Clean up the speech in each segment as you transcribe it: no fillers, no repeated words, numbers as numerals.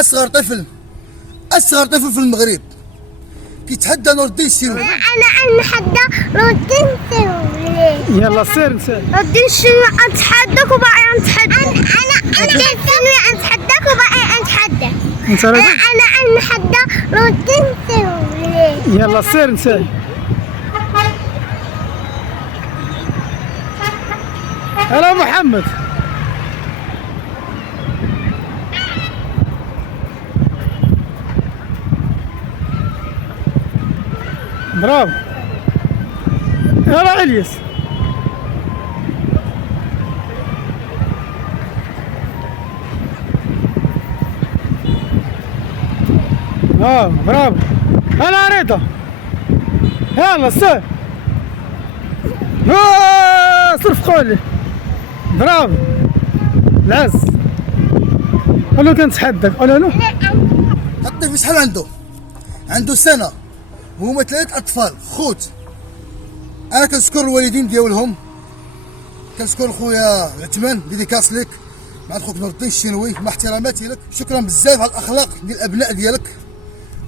اصغر طفل في المغرب كيتحدى نور الدين السينوي. انا نتحدى نور الدين السينوي. يلا سير نور الدين السينوي نتحداك وباقي نتحدى. انا السينوي نتحداك وباقي نتحدى. انت انا نتحدى نور الدين السينوي. يلا سير انت. هلا محمد. برافو. يلا الياس. برافو. هلا رضا. يلا سير. صرف قولي. برافو. العز. قول له كنتحداك. قول له. الطفل شحال عنده؟ عنده سنه وهما 3 اطفال خوت. انا كنشكر الوالدين ديالهم، كنشكر خويا عثمان ديديكاس ليك مع خوك نور الدين الشينوي، مع احتراماتي لك. شكرا بزاف على الاخلاق ديال الابناء ديالك،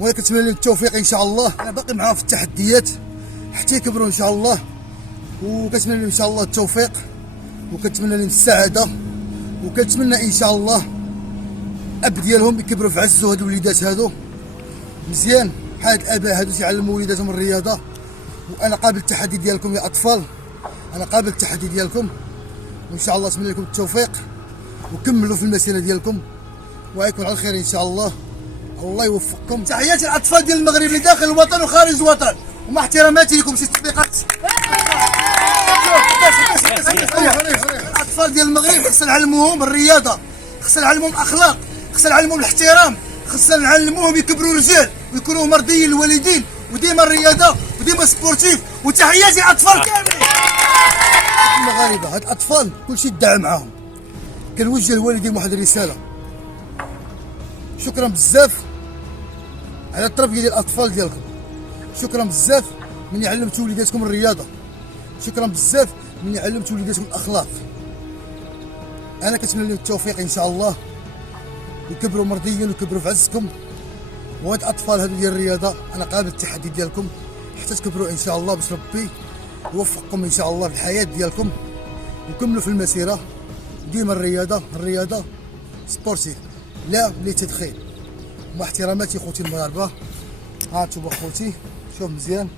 وانا كنتمنى لهم التوفيق ان شاء الله. انا باقي معاهم في التحديات حتى يكبروا ان شاء الله، وكنتمنى لهم ان شاء الله التوفيق، وكنتمنى لهم السعاده، وكنتمنى ان شاء الله الاب ديالهم يكبروا في عزو. هادو الوليدات هادو مزيان، بحال هاد الاباء هادو تيعلموا وليداتهم الرياضه. وانا قابل التحدي ديالكم يا اطفال، انا قابل التحدي ديالكم، وان شاء الله نتمنى لكم التوفيق وكملوا في المسيره ديالكم وغيكون على خير ان شاء الله. الله يوفقكم. تحياتي للاطفال ديال المغرب اللي داخل الوطن وخارج الوطن، ومع احتراماتي لكم. شي تطبيقات الاطفال ديال المغرب خصنا نعلموهم الرياضه، خصنا نعلموهم الاخلاق، خصنا نعلموهم الاحترام، خصنا نعلموهم يكبروا رجال ويكونوا مرضيين للوالدين، وديما الرياضه وديما سبورتيف. وتحياتي للاطفال كاملين المغاربه. هاد الاطفال كلشي دعا معاهم. كنوجه للوالدين واحد الرساله، شكرا بزاف على التربيه ديال الاطفال ديالكم، شكرا بزاف من علمتوا وليداتكم الرياضه، شكرا بزاف من علمتوا وليداتكم الاخلاق. انا كنتمنى لهم التوفيق ان شاء الله، يكبروا مرضيين ويكبروا في عزكم. وهاد الاطفال هادو ديال الرياضه انا قابل التحدي ديالكم حتى تكبروا ان شاء الله، باش ربي يوفقكم ان شاء الله في الحياه ديالكم، وكملوا في المسيره. ديما الرياضه سبورتيف لا لتدخين. مع احتراماتي خوتي المغاربه. ها انتم خوتي، شوف مزيان.